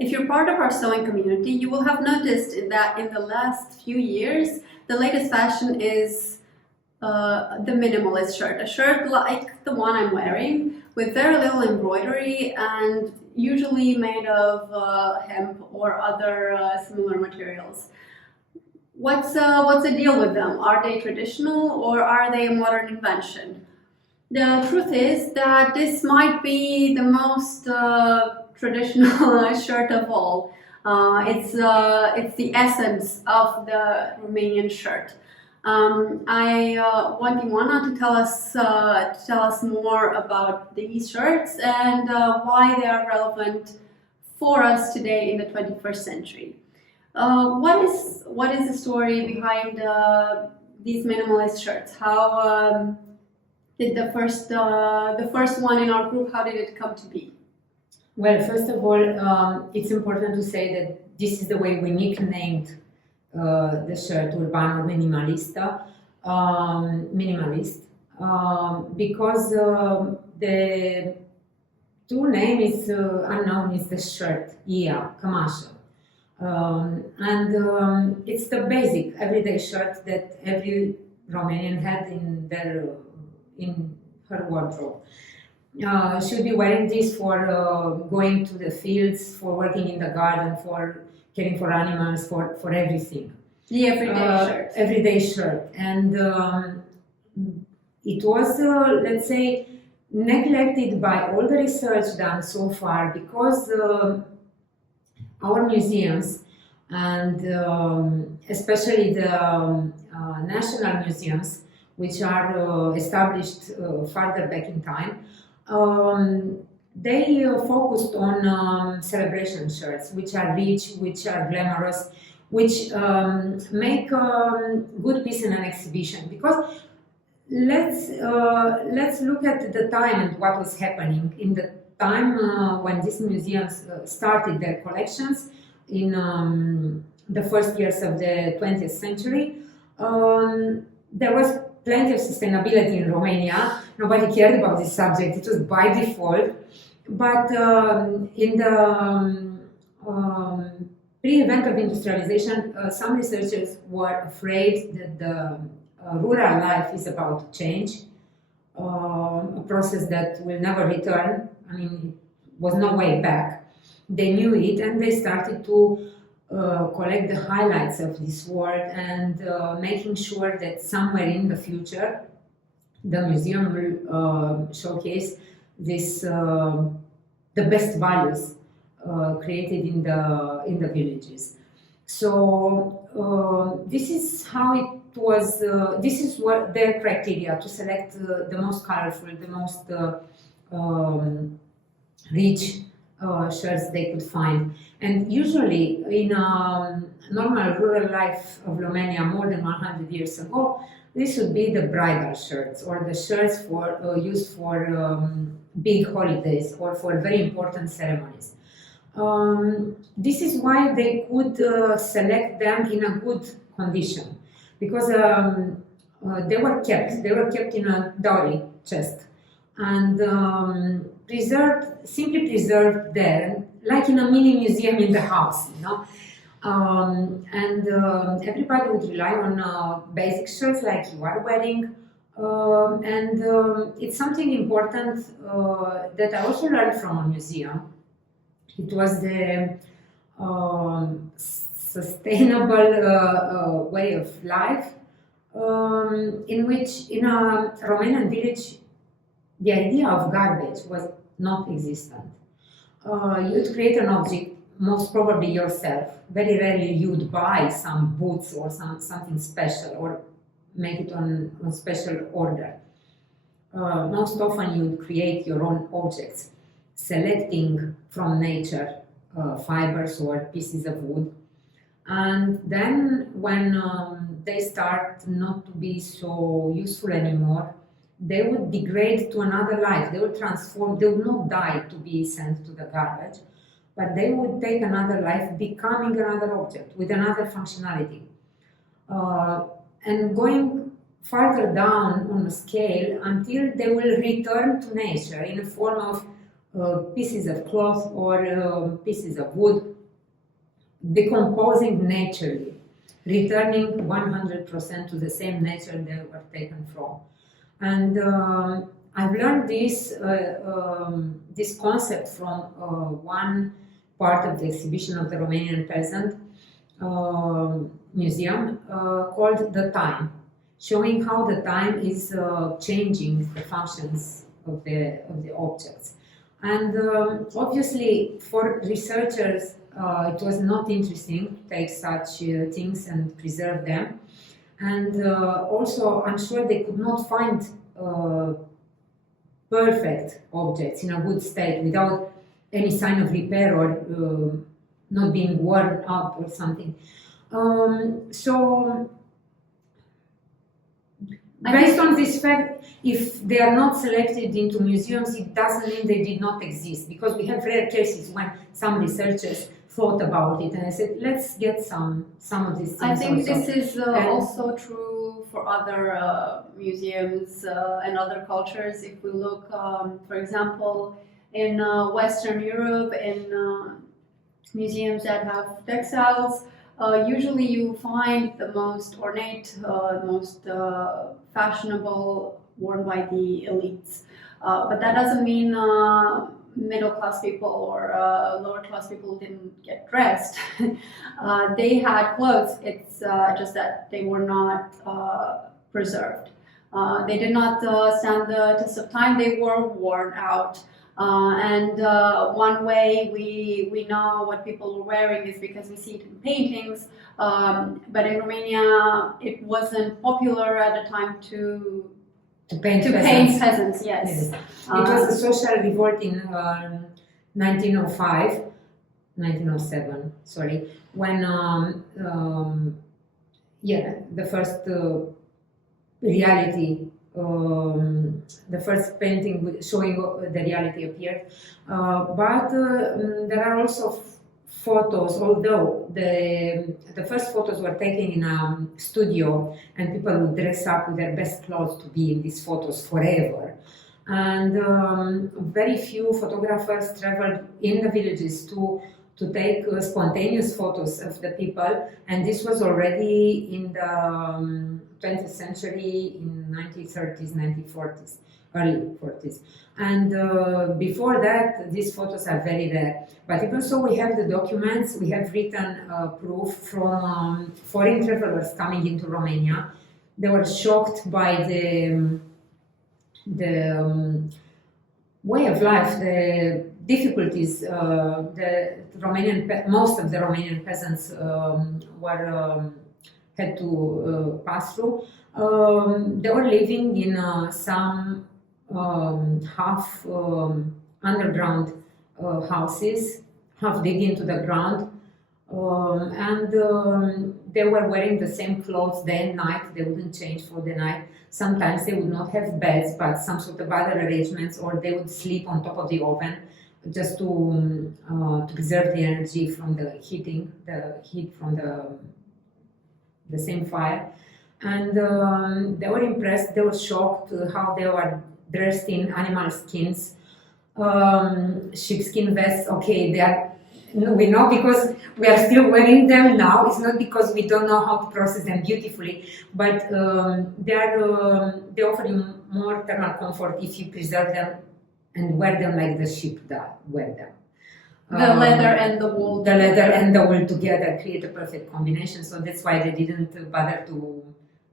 If you're part of our sewing community, you will have noticed that in the last few years, the latest fashion is the minimalist shirt. A shirt like the one I'm wearing, with very little embroidery and usually made of hemp or other similar materials. What's the deal with them? Are they traditional or are they a modern invention? The truth is that this might be the most traditional shirt of all. It's the essence of the Romanian shirt. I want Ioana to tell us more about these shirts and why they are relevant for us today in the 21st century. What is the story behind these minimalist shirts? How did the first one in our group, how did it come to be? Well, first of all, it's important to say that this is the way we nicknamed the shirt, Urban or Minimalista, minimalist, because the true name is unknown, is the shirt, Ia, Cămașă. And it's the basic everyday shirt that every Romanian had in her wardrobe. She'll be wearing this for going to the fields, for working in the garden, for caring for animals, for everything. The everyday shirt. Everyday shirt. And it was, let's say, neglected by all the research done so far, because our museums, and especially the national museums, which are established farther back in time, they focused on celebration shirts, which are rich, which are glamorous, which make good piece in an exhibition. Because let's look at the time and what was happening in the time when these museums started their collections in the first years of the 20th century. There was plenty of sustainability in Romania. Nobody cared about this subject. It was by default. But in the pre-event of industrialization, some researchers were afraid that the rural life is about to change, a process that will never return. I mean, it was no way back. They knew it, and they started to collect the highlights of this world, and making sure that somewhere in the future the museum will showcase this the best values created in the villages. So this is how it was. This is what their criteria to select the most colorful, the most rich shirts they could find. And usually in normal rural life of Romania more than 100 years ago, this would be the bridal shirts, or the shirts for used for big holidays or for very important ceremonies. This is why they could select them in a good condition, because they were kept in a dowry chest and simply preserved there, like in a mini museum in the house, you know. And everybody would rely on basic shirts like you are wearing. And it's something important that I also learned from a museum. It was the sustainable way of life, in which in a Romanian village the idea of garbage was not existent. You'd create an object, most probably yourself. Very rarely you'd buy some boots or something special or make it on special order. Most often you'd create your own objects, selecting from nature fibers or pieces of wood. And then when they start not to be so useful anymore, they would degrade to another life. They would transform. They would not die to be sent to the garbage, but they would take another life, becoming another object with another functionality. And going farther down on the scale until they will return to nature in the form of pieces of cloth or pieces of wood, decomposing naturally, returning 100% to the same nature they were taken from. And I've learned this concept from one part of the exhibition of the Romanian peasant museum called The Time, showing how the time is changing the functions of the objects. And obviously, for researchers, it was not interesting to take such things and preserve them. And also, I'm sure they could not find perfect objects in a good state without any sign of repair or not being worn out or something. So, based on this fact, if they are not selected into museums, it doesn't mean they did not exist, because we have rare cases when some researchers thought about it and I said, let's get some of these things. I think also. this is also true for other museums and other cultures. If we look, for example, in Western Europe, in museums that have textiles, usually you find the most ornate, most fashionable worn by the elites. But that doesn't mean middle class people or lower class people didn't get dressed. They had clothes, it's just that they were not preserved. They did not stand the test of time, they were worn out. And one way we know what people were wearing is because we see it in paintings, but in Romania it wasn't popular at the time to paint peasants, yes. It was a social revolt in 1907, sorry, when the first reality, the first painting showing the reality appeared. But there are also photos, although the first photos were taken in a studio and people would dress up with their best clothes to be in these photos forever. And very few photographers traveled in the villages to take spontaneous photos of the people, and this was already in the 20th century, in 1930s, 1940s, early 40s. And before that, these photos are very rare. But even so, we have the documents, we have written proof from foreign travelers coming into Romania. They were shocked by the way of life, the difficulties most of the Romanian peasants had to pass through. They were living in some half underground houses, half dig into the ground, and they were wearing the same clothes day and night. They wouldn't change for the night. Sometimes they would not have beds, but some sort of other arrangements, or they would sleep on top of the oven just to preserve the energy from the heat from the same fire. And they were impressed, they were shocked how they were dressed in animal skins, sheepskin vests. Okay, we know because we are still wearing them now. It's not because we don't know how to process them beautifully, but they offer you more thermal comfort if you preserve them and wear them like the sheep that wear them. The leather and the wool. The leather and the wool together create a perfect combination. So that's why they didn't bother to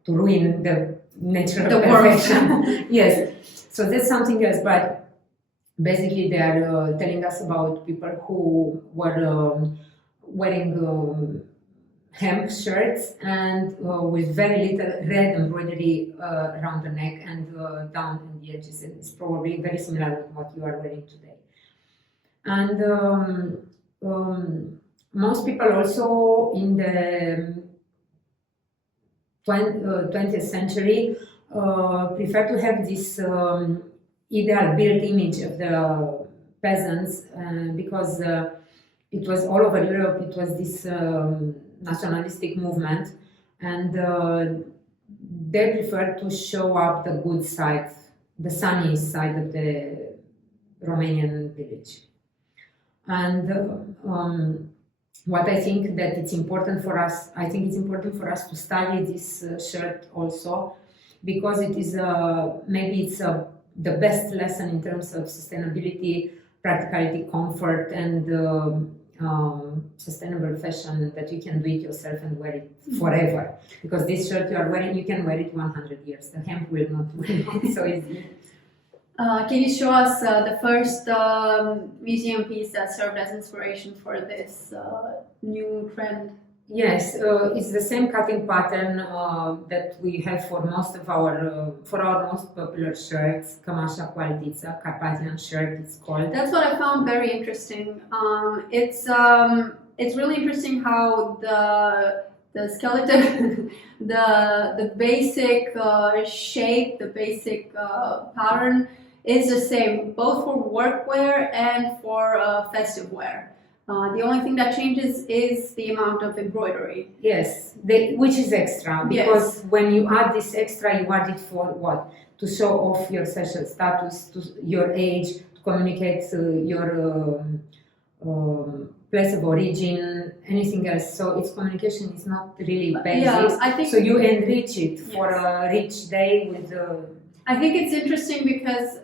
ruin the natural perfection. Yes. So that's something else. But basically, they are telling us about people who were wearing hemp shirts and with very little red embroidery around the neck and down on the edges. And it's probably very similar to what you are wearing today. And most people also in the 20th century prefer to have this ideal built image of the peasants because it was all over Europe. It was this nationalistic movement, and they prefer to show up the good side, the sunny side of the Romanian village. And what I think that it's important for us, I think it's important for us to study this shirt also, because it is maybe it's the best lesson in terms of sustainability, practicality, comfort, and sustainable fashion, that you can do it yourself and wear it forever. Because this shirt you are wearing, you can wear it 100 years. The hemp will not so easy. Can you show us the first museum piece that served as inspiration for this new trend? Yes, it's the same cutting pattern that we have for most of our most popular shirts. Cămașa Qualitița, Carpathian shirt, it's called. That's what I found very interesting. It's really interesting how the skeleton, the basic shape, the basic pattern is the same, both for workwear and for festive wear. The only thing that changes is the amount of embroidery. Yes, which is extra, because when you add this extra, you add it for what? To show off your social status, to your age, to communicate your place of origin, anything else. So its communication is not really basic. Yeah, I think so you enrich it for a rich day with. I think it's interesting because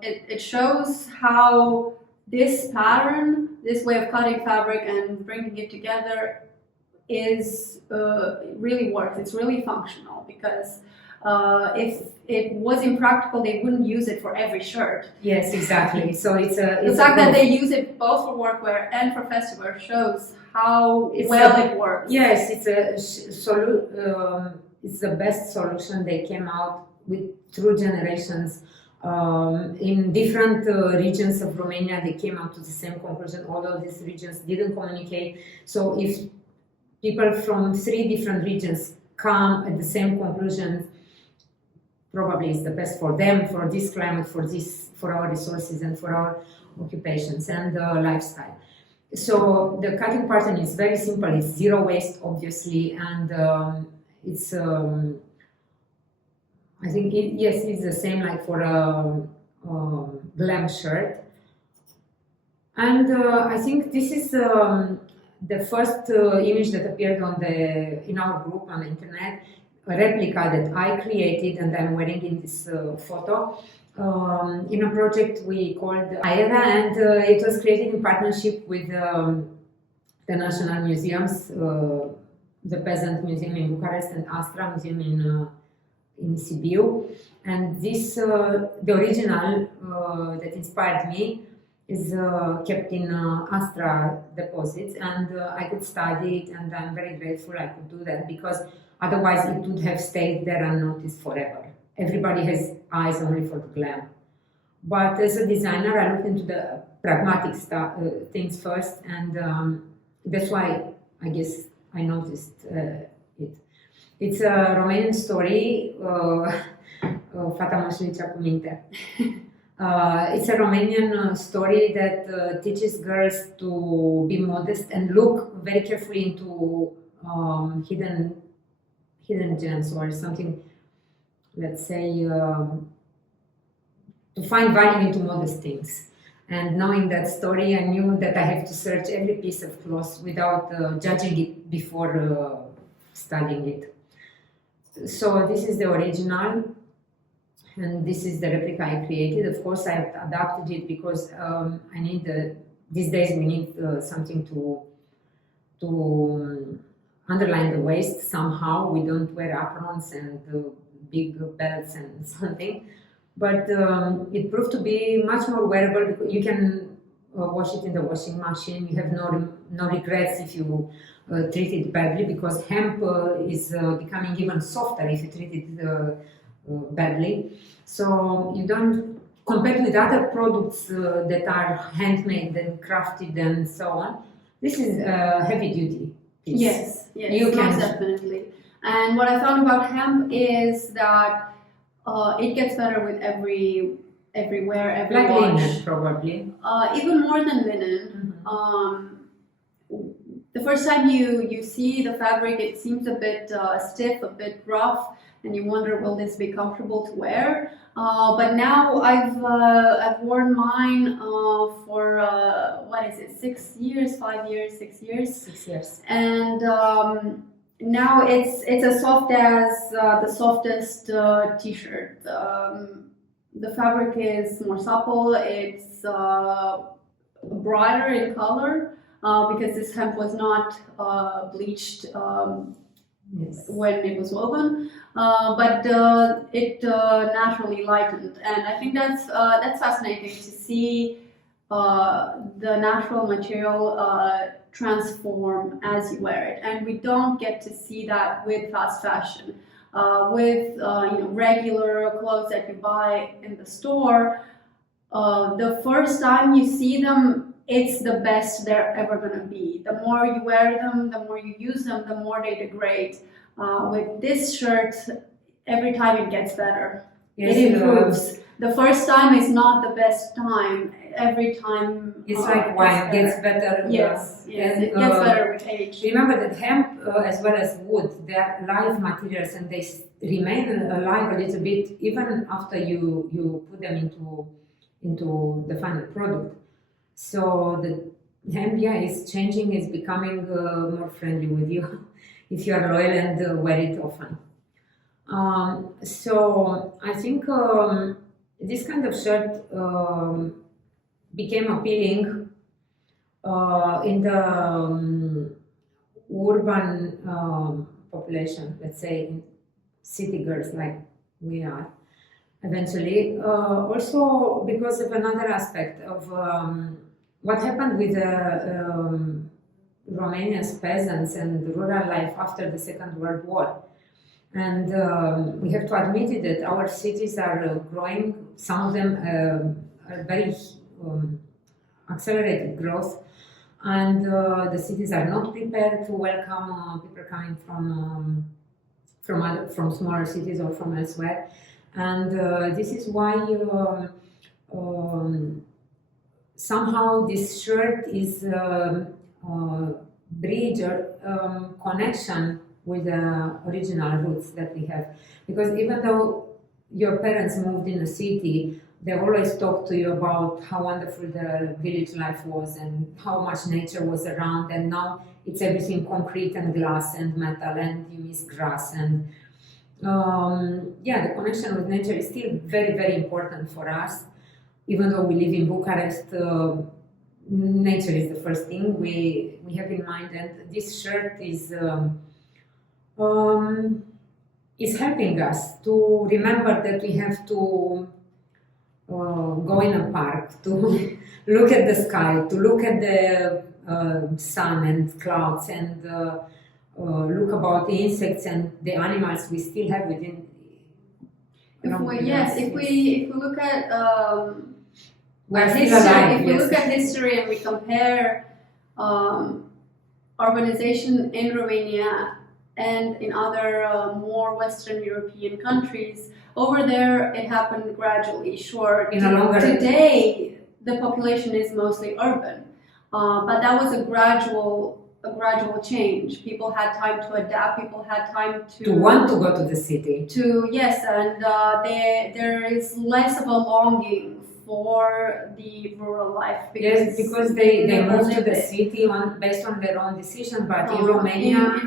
it shows how this pattern, this way of cutting fabric and bringing it together, is really works. It's really functional, because if it was impractical, they wouldn't use it for every shirt. Yes, exactly. So it's the fact that they use it both for workwear and for festive wear shows how it works. Yes, it's it's the best solution they came out with through generations. In different regions of Romania, they came up to the same conclusion, although these regions didn't communicate. So if people from 3 different regions come at the same conclusion, probably it's the best for them, for this climate, for our resources, and for our occupations and lifestyle. So the cutting pattern is very simple. It's zero waste, obviously, and it's. I think it's the same like for a glam shirt. And I think this is the first image that appeared in our group on the internet, a replica that I created and I'm wearing in this photo in a project we called Ioana, and it was created in partnership with the National Museums, the Peasant Museum in Bucharest and Astra Museum in Sibiu. And this, the original that inspired me, is kept in Astra deposits, and I could study it, and I'm very grateful I could do that, because otherwise it would have stayed there unnoticed forever. Everybody has eyes only for the glam. But as a designer, I looked into the pragmatic things first, and that's why I guess I noticed it. It's a Romanian story, Fata Mașulicea cu minte. It's a Romanian story that teaches girls to be modest and look very carefully into hidden gems or something, let's say, to find value into modest things. And knowing that story, I knew that I have to search every piece of cloth without judging it before studying it. So this is the original, and this is the replica I created. Of course, I adapted it because I need these days we need something to underline the waist somehow. We don't wear aprons and big belts and something, but it proved to be much more wearable because you can wash it in the washing machine. You have no regrets if you treat it badly, because hemp is becoming even softer if you treat it badly. So you don't, compared with other products that are handmade and crafted and so on, this is heavy duty piece. Yes, you can definitely. And what I found about hemp is that it gets better with every wear, every wash. Linen, probably. Even more than linen. the first time you see the fabric, it seems a bit stiff, a bit rough, and you wonder, will this be comfortable to wear? But now I've worn mine for what is it, 6 years, 5 years, 6 years? 6 years. And now it's as soft as the softest t-shirt. The fabric is more supple. It's brighter in color because this hemp was not bleached when it was woven, but it naturally lightened, and I think that's fascinating to see the natural material transform as you wear it, and we don't get to see that with fast fashion. With regular clothes that you buy in the store, the first time you see them, it's the best they're ever going to be. The more you wear them, the more you use them, the more they degrade. With this shirt, every time it gets better. Yes, it improves. The first time is not the best time. Every time it's like wine, gets better. Yes, and, it gets better with age. Remember that hemp, as well as wood, they are live materials, and they remain alive a little bit even after you put them into the final product. So the hemp, is changing, is becoming more friendly with you if you are loyal and wear it often. So I think this kind of shirt became appealing in the urban population, let's say, city girls like we are eventually. Also because of another aspect of what happened with the Romanian peasants and rural life after the Second World War. And we have to admit it, that our cities are growing. Some of them are very accelerated growth, and the cities are not prepared to welcome people coming from smaller cities or from elsewhere. And this is why somehow this shirt is bridge or connection with the original roots that we have. Because even though your parents moved in a city, they always talk to you about how wonderful the village life was and how much nature was around, and now it's everything concrete and glass and metal, and you miss grass. And the connection with nature is still very, very important for us. Even though we live in Bucharest, nature is the first thing we have in mind, and this shirt is helping us to remember that we have to go in a park, to look at the sky, to look at the sun and clouds, and look about the insects and the animals we still have within. If we look at alive, if we look at history and we compare urbanization in Romania and in other more Western European countries, over there it happened gradually. Sure, today the population is mostly urban, but that was a gradual change. People had time to adapt. People had time to want to go to the city. And there is less of a longing for the rural life, because they moved to the city based on their own decision. But in Romania,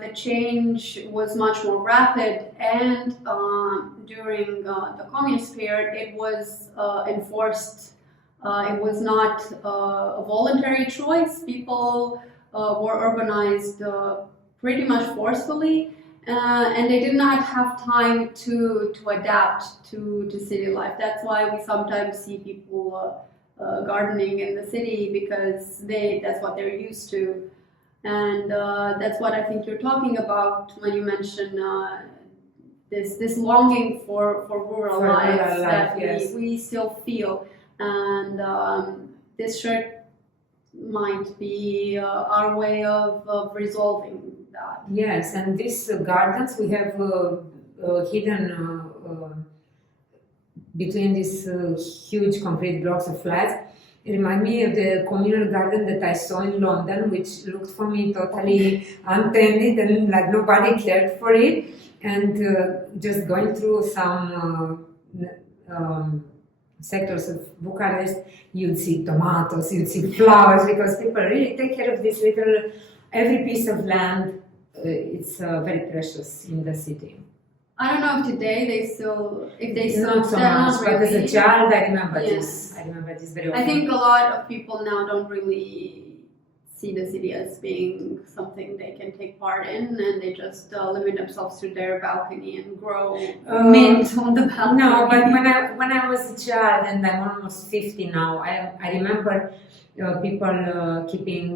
the change was much more rapid, and during the communist period, it was enforced. It was not a voluntary choice. People were urbanized pretty much forcefully. And they did not have time to adapt to city life. That's why we sometimes see people gardening in the city, because that's what they're used to. And that's what I think you're talking about when you mention this longing for rural life that we still feel. And this shirt might be our way of resolving that. Yes, and these gardens we have hidden between these huge concrete blocks of flats. It reminded me of the communal garden that I saw in London, which looked for me totally untended and like nobody cared for it. And just going through some sectors of Bucharest, you'd see tomatoes, you'd see flowers, because people really take care of this little, every piece of land. It's very precious in the city. I don't know if today they still, if they still, Not so much, but as a child I remember Yes. this. I remember this very often. I think a lot of people now don't really see the city as being something they can take part in, and they just limit themselves to their balcony and grow mint on the balcony. No, but when I was a child, and I'm almost 50 now, I remember people keeping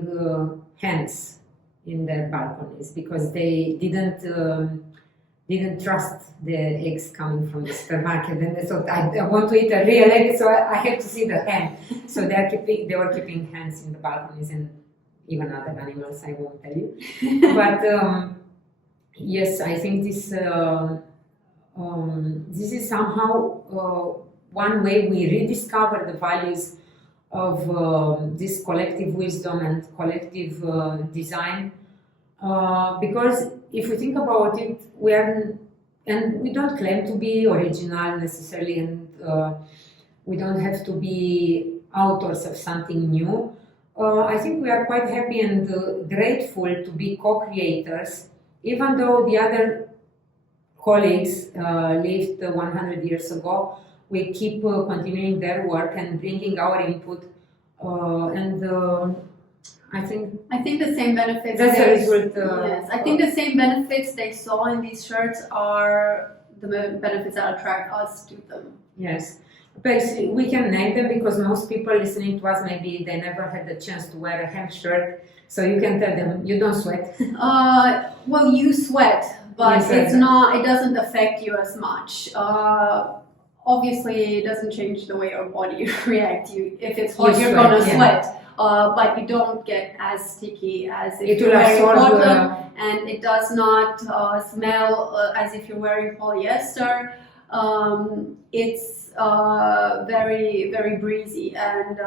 hens in their balconies because they didn't trust the eggs coming from the supermarket, and they thought, I want to eat a real egg, so I have to see the hen. So they were keeping hens in the balconies, and even other animals, I won't tell you. But yes, I think this is somehow one way we rediscover the values of this collective wisdom and collective design. Because if we think about it, we don't claim to be original necessarily, and we don't have to be authors of something new. I think we are quite happy and grateful to be co-creators, even though the other colleagues lived 100 years ago. We keep continuing their work and bringing our input, I think the same benefits. That's the result. Yes, I think the same benefits they saw in these shirts are the benefits that attract us to them. Yes, basically we can name them because most people listening to us, maybe they never had the chance to wear a hemp shirt. So you can tell them you don't sweat. Well, you sweat, but Yes, it doesn't affect you as much. Obviously, it doesn't change the way your body reacts. If it's hot, you're gonna sweat. But you don't get as sticky as if you're wearing cotton, and it does not smell as if you're wearing polyester. It's very, very breezy, and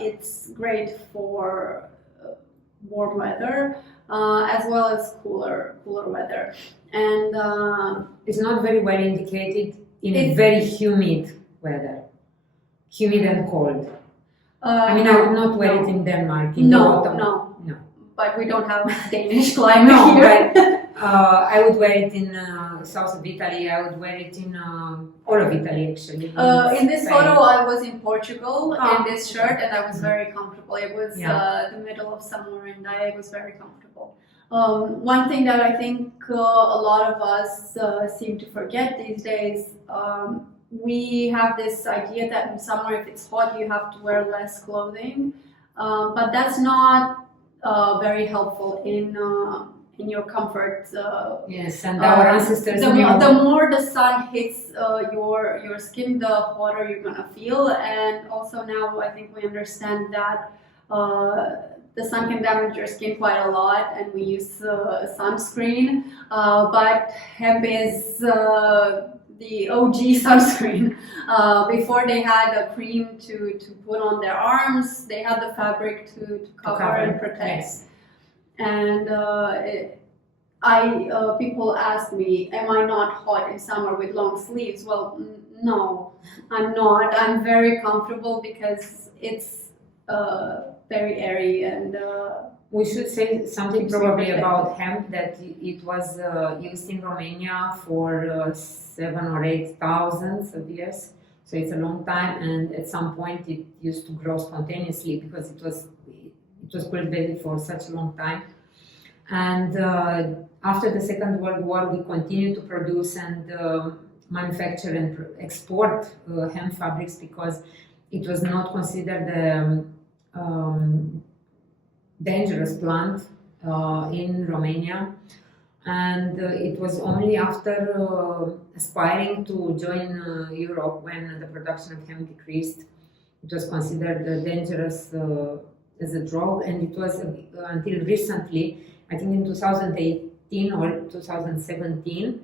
it's great for warm weather as well as cooler weather. And it's not very well indicated in very humid weather, humid and cold. I mean, I would not wear it in Denmark in the autumn. No. But we don't have Danish climate here. But I would wear it in south of Italy. I would wear it in all of Italy, actually. In this photo, I was in Portugal in this shirt, and I was very comfortable. It was the middle of summer, and I was very comfortable. One thing that I think a lot of us seem to forget these days, we have this idea that in summer, if it's hot, you have to wear less clothing, but that's not very helpful in your comfort. Yes, and our ancestors. The more the sun hits your skin, the hotter you're gonna feel. And also now, I think we understand that the sun can damage your skin quite a lot, and we use sunscreen. But hemp is the OG sunscreen. Before they had a cream to put on their arms, they had the fabric to cover and protect. Yes. And people ask me, am I not hot in summer with long sleeves? Well, no, I'm not. I'm very comfortable because it's very airy, and we should say something probably about hemp, that it was used in Romania for 7,000 or 8,000 of years. So it's a long time, and at some point it used to grow spontaneously because it was cultivated for such a long time. And after the Second World War, we continued to produce and manufacture and export hemp fabrics because it was not considered a dangerous plant in Romania. And it was only after aspiring to join Europe, when the production of hemp decreased, it was considered dangerous as a drug. And it was until recently, I think in 2018 or 2017,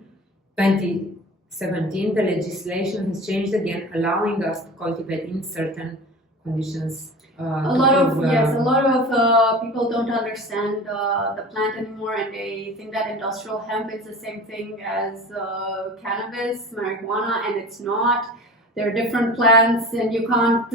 the legislation has changed again, allowing us to cultivate in certain conditions A lot of people don't understand the plant anymore, and they think that industrial hemp is the same thing as cannabis, marijuana, and it's not. They're different plants, and you can't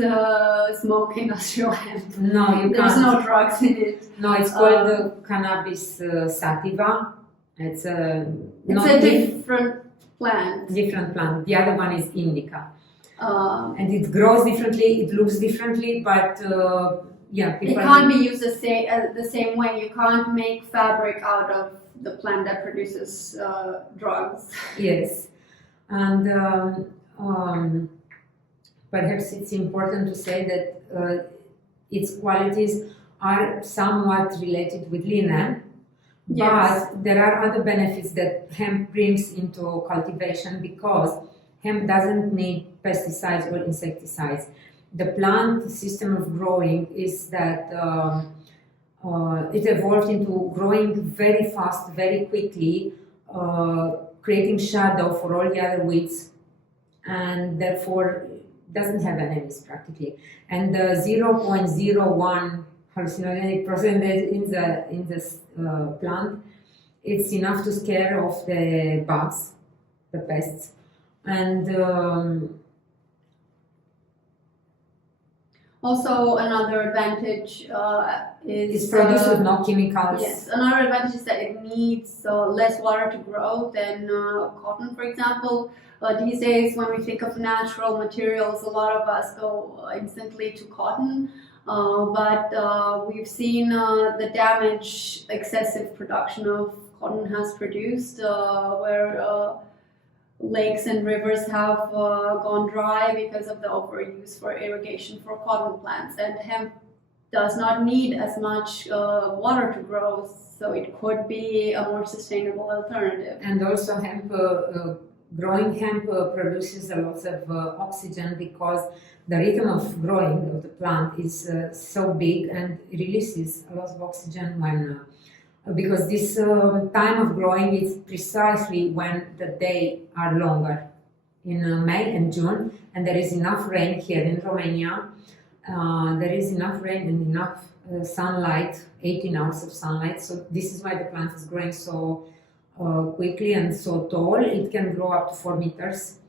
smoke industrial hemp. No, you can't. There's no drugs in it. No, it's called cannabis sativa. It's a different plant. Different plant. The other one is indica. And it grows differently, it looks differently, but it can't be used the same way. You can't make fabric out of the plant that produces drugs. Yes, and perhaps it's important to say that its qualities are somewhat related with linen. Yes. But there are other benefits that hemp brings into cultivation because hemp doesn't need pesticides or insecticides. The plant system of growing is that it evolved into growing very fast, very quickly, creating shadow for all the other weeds, and therefore doesn't have enemies practically. And the 0.01 hallucinogenic percentage in this plant, it's enough to scare off the bugs, the pests. And also another advantage is it's produced with no chemicals. Yes, another advantage is that it needs less water to grow than cotton, for example. These days, when we think of natural materials, a lot of us go instantly to cotton. But we've seen the damage excessive production of cotton has produced, where lakes and rivers have gone dry because of the overuse for irrigation for cotton plants, and hemp does not need as much water to grow, so it could be a more sustainable alternative. And also growing hemp produces a lot of oxygen because the rhythm of growing of the plant is so big and releases a lot of oxygen when because this time of growing is precisely when the days are longer, in May and June, and there is enough rain here in Romania. There is enough rain and enough sunlight, 18 hours of sunlight, so this is why the plant is growing so quickly and so tall. It can grow up to 4 meters,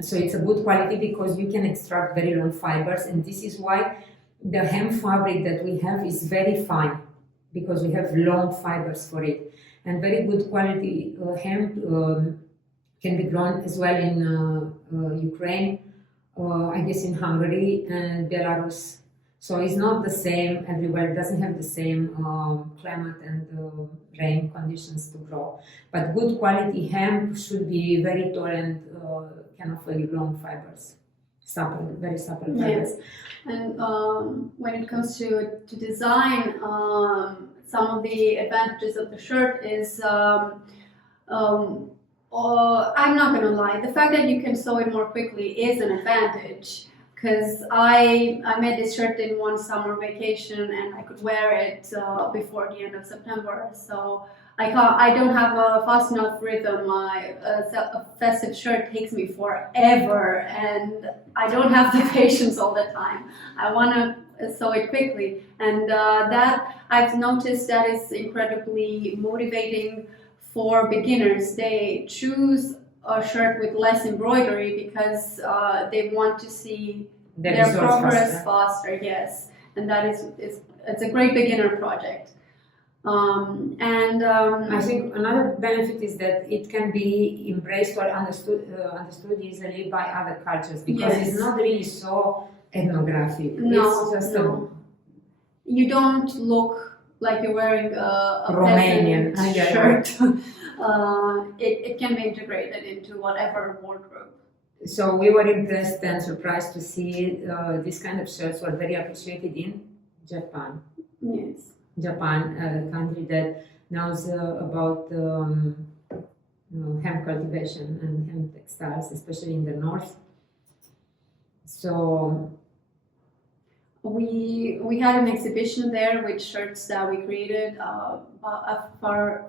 so it's a good quality because you can extract very long fibers, and this is why the hemp fabric that we have is very fine, because we have long fibers for it. And very good quality hemp can be grown as well in Ukraine, I guess in Hungary and Belarus. So it's not the same everywhere, it doesn't have the same climate and rain conditions to grow. But good quality hemp should be very tall and can offer you long fibers. Supple, very supple fibers. Yes. And when it comes to design, some of the advantages of the shirt is, I'm not going to lie, the fact that you can sew it more quickly is an advantage. Because I made this shirt in one summer vacation and I could wear it before the end of September. So I don't have a fast enough rhythm. A festive shirt takes me forever, and I don't have the patience all the time. I want to sew it quickly, and that I've noticed that is incredibly motivating for beginners. They choose a shirt with less embroidery because they want to see their progress faster. Yes, and that it's a great beginner project. I think another benefit is that it can be embraced or understood easily by other cultures, because yes. It's not really so ethnographic. No, it's just you don't look like you're wearing a Romanian shirt. It can be integrated into whatever wardrobe. So we were impressed and surprised to see this kind of shirts were very appreciated in Japan. Yes. Japan, a country that knows about hemp cultivation and hemp textiles, especially in the north. So we had an exhibition there with shirts that we created,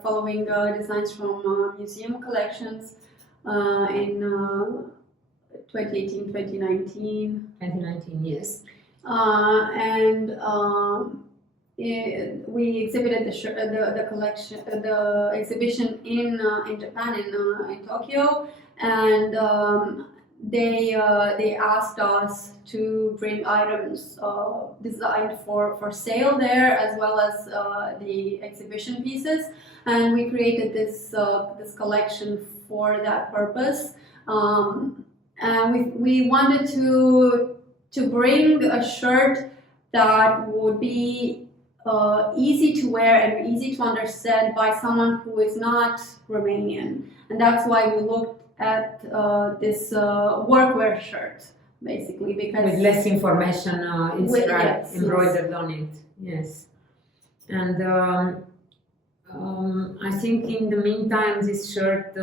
following designs from museum collections in 2018, 2019. 2019, yes. and we exhibited the collection, the exhibition in Japan, in Tokyo, and they asked us to bring items designed for sale there, as well as the exhibition pieces, and we created this collection for that purpose. And we wanted to bring a shirt that would be easy to wear and easy to understand by someone who is not Romanian, and that's why we looked at this workwear shirt, basically, because with less information yes, embroidered on it. Yes, and I think in the meantime this shirt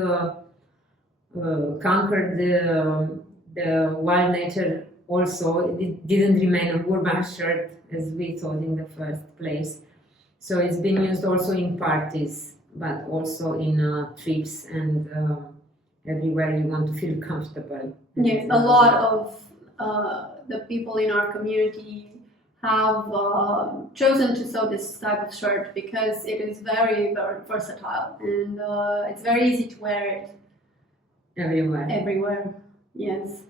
conquered the wild nature. Also, it didn't remain an urban shirt as we thought in the first place. So it's been used also in parties, but also in trips and everywhere you want to feel comfortable. yes, a lot of the people in our community have chosen to sew this type of shirt because it is very, very versatile, and it's very easy to wear it everywhere. Yes.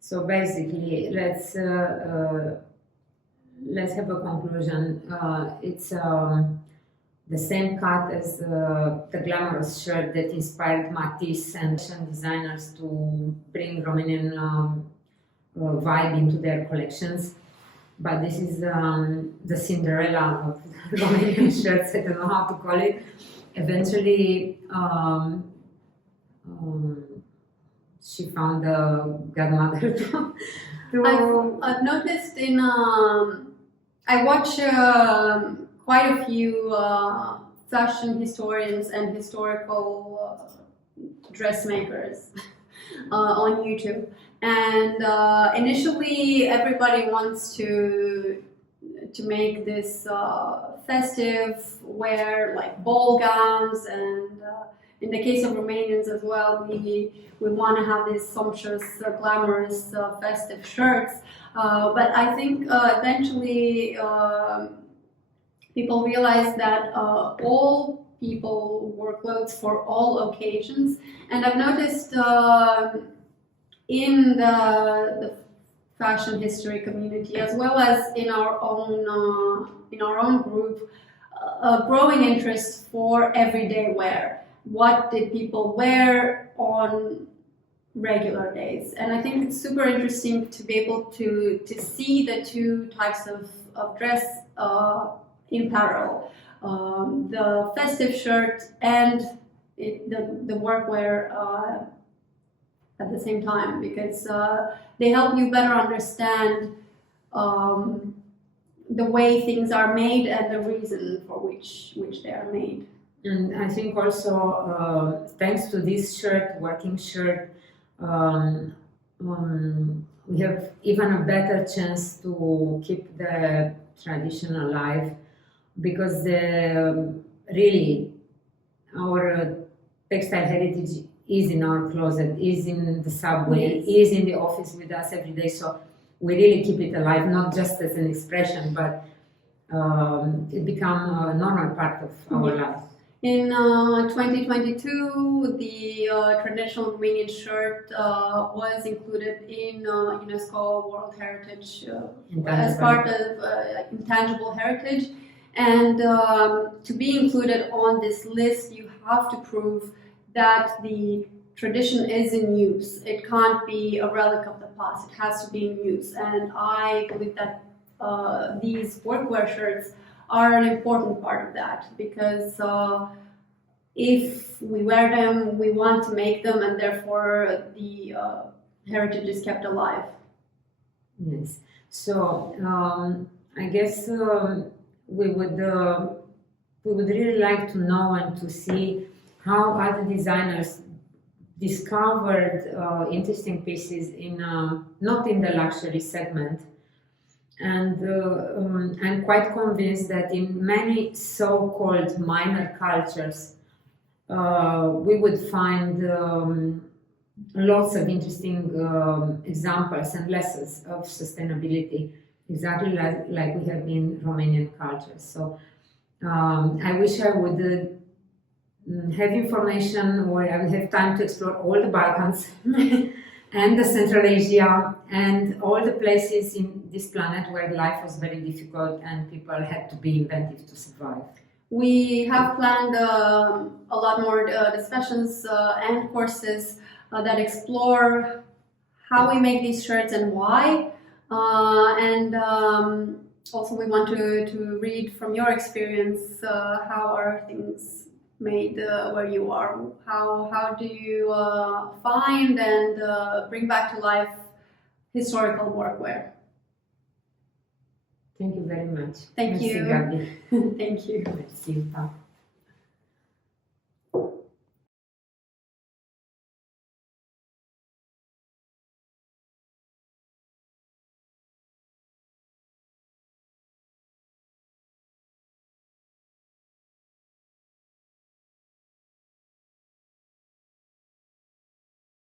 So basically, let's have a conclusion. It's the same cut as the glamorous shirt that inspired Matisse and fashion designers to bring Romanian vibe into their collections. But this is the Cinderella of Romanian shirts. I don't know how to call it. Eventually, she found a godmother I've noticed in I watch quite a few fashion historians and historical dressmakers on YouTube, and initially everybody wants to make this festive wear, like ball gowns, and in the case of Romanians as well, we want to have these sumptuous, glamorous, festive shirts. But I think eventually people realize that all people wear clothes for all occasions. And I've noticed in the fashion history community, as well as in our own group, a growing interest for everyday wear. What did people wear on regular days? And I think it's super interesting to be able to see the two types of dress in parallel. The festive shirt and the workwear at the same time, because they help you better understand the way things are made and the reason for which they are made. And I think also thanks to this shirt, working shirt, we have even a better chance to keep the tradition alive, because really our textile heritage is in our closet, is in the subway, yes, is in the office with us every day. So we really keep it alive, not just as an expression, but it become a normal part of our life. In 2022, the traditional Romanian shirt was included in UNESCO World Heritage as part of intangible heritage. And to be included on this list, you have to prove that the tradition is in use. It can't be a relic of the past. It has to be in use. And I believe that these workwear shirts are an important part of that, because if we wear them, we want to make them, and therefore the heritage is kept alive. Yes. So I guess we would really like to know and to see how other designers discovered interesting pieces in not in the luxury segment. And I'm quite convinced that in many so-called minor cultures, we would find lots of interesting examples and lessons of sustainability, exactly like we have in Romanian culture. So I wish I would have information, or I would have time to explore all the Balkans and the Central Asia and all the places in this planet where life was very difficult and people had to be inventive to survive. We have planned a lot more discussions and courses that explore how we make these shirts and why. Also we want to read from your experience, how are things made where you are? How do you find and bring back to life historical workwear? Thank you very much. Thank Merci, you. Gabi. Thank you. Merci.